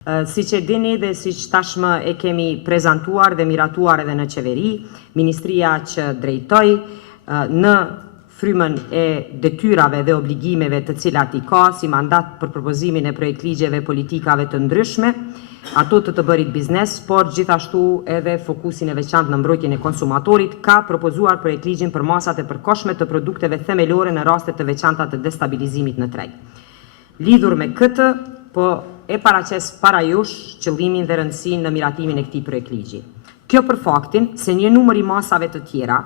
Si që dini dhe si që tashmë e kemi prezentuar dhe miratuar edhe në qeveri, Ministria që drejtoj në frymën e detyrave dhe obligimeve të cilat i ka si mandat për propozimin e projekt ligjeve politikave të ndryshme, ato të bërit biznes, por gjithashtu edhe fokusin e veçantë në mbrojtjen e konsumatorit, ka propozuar projekt ligjin për masat e përkohshme të produkteve themelore në raste të veçanta të destabilizimit në treg. Lidhur me këtë, po e paraqes para jush qëllimin dhe rëndësinë në miratimin e këtij projekt ligji. Kjo për faktin se një numër i masave të tjera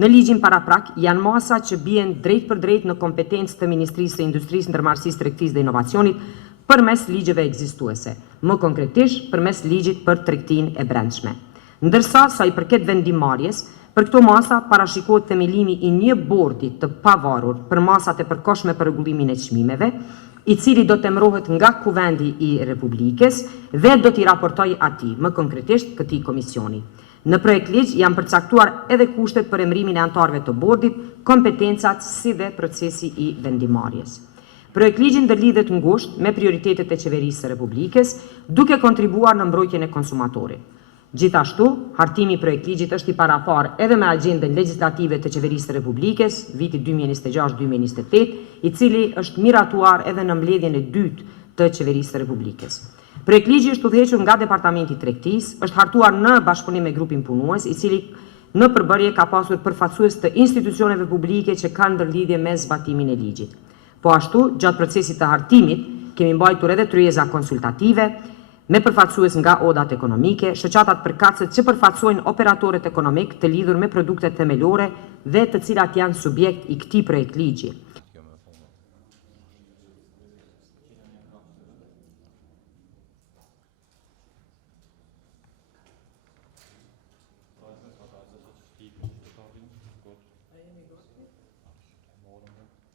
në ligjin paraprak janë masa që bien drejt për drejt në kompetencë të Ministrisë së Industrisë, Ndërmarrësisë, Tregtisë dhe Inovacionit përmes ligjeve ekzistuese, më konkretisht përmes ligjit për tregtinë e brendshme. Ndërsa sa i përket vendimmarrjes, për këto masa parashikohet themelimi i një bordi të pavarur për masat e përkohshme për rregullimin e çmimeve, i cili do të emërohet nga Kuvendi i Republikës dhe do t'i raportoj atij, më konkretisht këtij komisioni. Në projekt ligj janë përcaktuar edhe kushtet për emërimin e anëtarëve të bordit, kompetencat si dhe procesi i vendimmarrjes. Projekt ligji ndërlidhet ngushtë me prioritetet e qeverisë së Republikës, duke kontribuar në mbrojtjen e konsumatorit. Gjithashtu, hartimi i projekt ligjit është i paraparë edhe me agjendën legjislative të qeverisë së Republikës, viti 2026-2028, i cili është miratuar edhe në mbledhjen e dytë të qeverisë së Republikës. Projekt ligji është udhëhequr nga Departamenti i Tregtisë, është hartuar në bashkëpunim me grupin punues, i cili në përbërje ka pasur përfaqësues të institucioneve publike që kanë ndërlidhje me zbatimin e ligjit. Po ashtu, gjatë procesit të hartimit, kemi mbajtur edhe tryeza konsultative me përfaqësues nga odat ekonomike, shoqatat përkatëse që përfaqësojnë operatorët ekonomik të lidhur me produktet themelore dhe të cilat janë subjekt i këtij projekt ligji.